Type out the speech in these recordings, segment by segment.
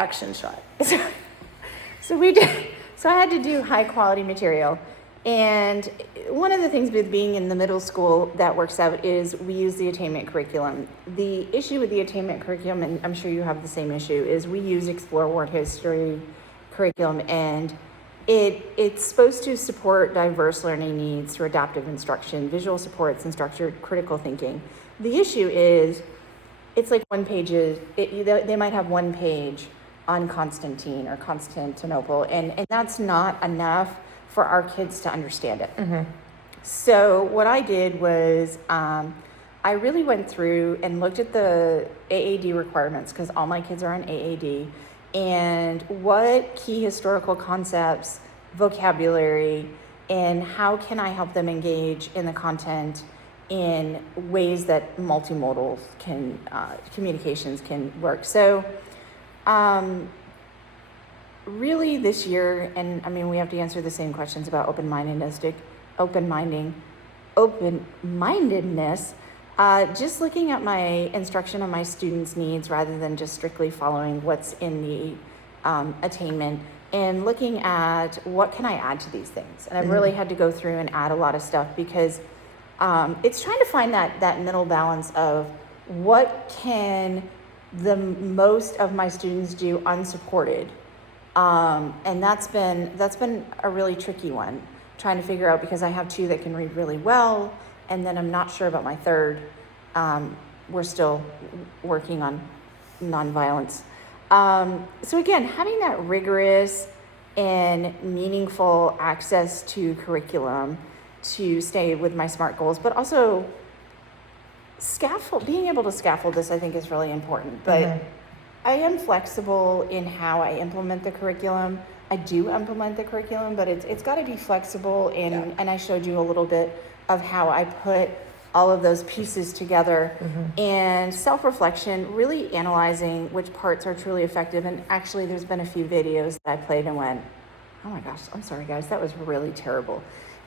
action shot. So we did. So I had to do high quality material, and one of the things with being in the middle school that works out is we use the attainment curriculum. The issue with the attainment curriculum, and I'm sure you have the same issue, is we use Explore World History curriculum, and it's supposed to support diverse learning needs through adaptive instruction, visual supports, and structured critical thinking. The issue is it's like they might have one page on Constantine or Constantinople, and that's not enough for our kids to understand it. Mm-hmm. So what I did was I really went through and looked at the AAD requirements, because all my kids are on AAD, and what key historical concepts, vocabulary, and how can I help them engage in the content in ways that multimodal communications can work. So really this year, and I mean, we have to answer the same questions about open-mindedness, just looking at my instruction on my students' needs rather than just strictly following what's in the attainment, and looking at what can I add to these things. And I've really had to go through and add a lot of stuff, because it's trying to find that middle balance of what can the most of my students do unsupported. And that's been a really tricky one, trying to figure out, because I have two that can read really well, and then I'm not sure about my third. We're still working on nonviolence. So again, having that rigorous and meaningful access to curriculum to stay with my SMART goals, but also being able to scaffold this, I think, is really important. But I am flexible in how I implement the curriculum. I do implement the curriculum, but it's got to be flexible, and I showed you a little bit of how I put all of those pieces together, and self-reflection, really analyzing which parts are truly effective. And actually, there's been a few videos that I played and went, oh my gosh, I'm sorry guys, that was really terrible.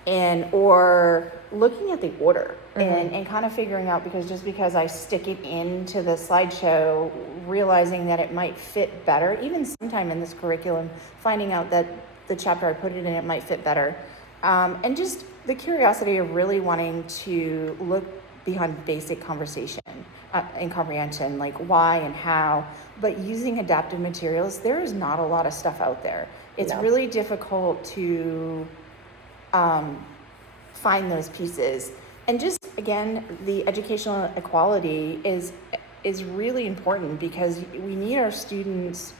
Or looking at the order and kind of figuring out, because I stick it into the slideshow, realizing that it might fit better, even sometime in this curriculum, finding out that the chapter I put it in, it might fit better. And just the curiosity of really wanting to look beyond basic conversation and comprehension, like why and how, but using adaptive materials. There is not a lot of stuff out there. It's really difficult to find those pieces. And just, again, the educational equality is really important, because we need our students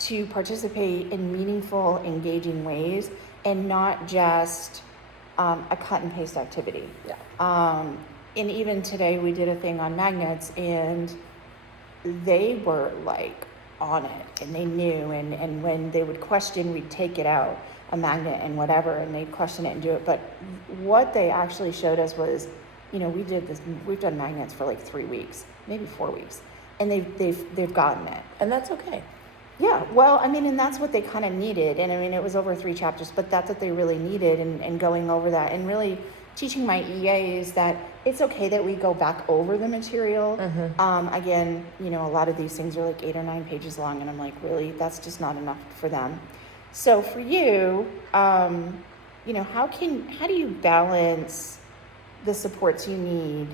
to participate in meaningful, engaging ways, and not just a cut and paste activity. And even today we did a thing on magnets, and they were like on it, and they knew, and when they would question, we'd take it out, a magnet and whatever, and they'd question it and do it. But what they actually showed us was, we've done magnets for like 3 weeks, maybe 4 weeks, and they've gotten it. And that's okay. Yeah, well, I mean, and that's what they kind of needed. And I mean, it was over 3 chapters, but that's what they really needed, and going over that and really teaching my EAs that it's okay that we go back over the material. Again, a lot of these things are like 8 or 9 pages long, and I'm like, really, that's just not enough for them. So for you, how do you balance the supports you need,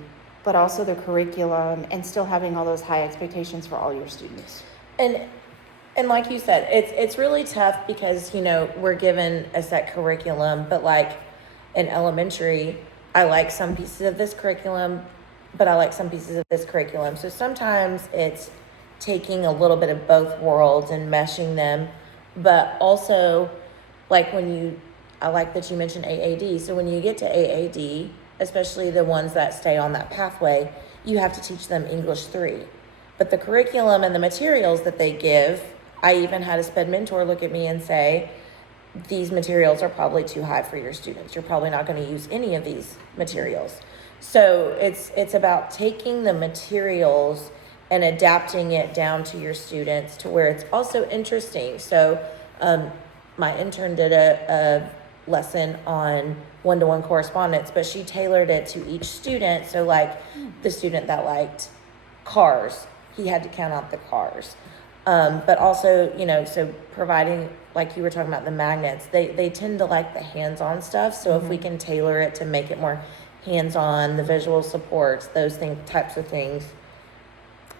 but also the curriculum, and still having all those high expectations for all your students? And like you said, it's really tough, because, we're given a set curriculum, but like in elementary, I like some pieces of this curriculum, but I like some pieces of this curriculum. So sometimes it's taking a little bit of both worlds and meshing them. But also, like I like that you mentioned AAD. So when you get to AAD, especially the ones that stay on that pathway, you have to teach them English 3. But the curriculum and the materials that they give, I even had a SPED mentor look at me and say, these materials are probably too high for your students. You're probably not going to use any of these materials. So it's about taking the materials and adapting it down to your students to where it's also interesting. So my intern did a lesson on one-to-one correspondence, but she tailored it to each student. So like the student that liked cars, he had to count out the cars. But also, you know, so providing, like you were talking about the magnets, they tend to like the hands-on stuff. So if we can tailor it to make it more hands-on, the visual supports, those types of things.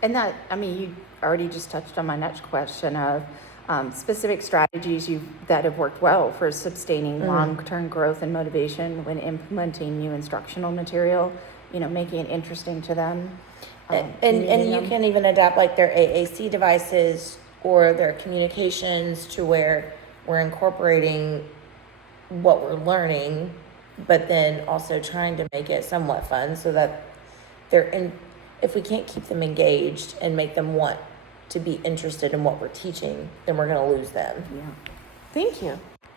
And that, I mean, you already just touched on my next question of specific strategies that have worked well for sustaining long-term growth and motivation when implementing new instructional material, you know, making it interesting to them. And you can even adapt like their AAC devices or their communications to where we're incorporating what we're learning, but then also trying to make it somewhat fun so that if we can't keep them engaged and make them want to be interested in what we're teaching, then we're going to lose them. Yeah. Thank you.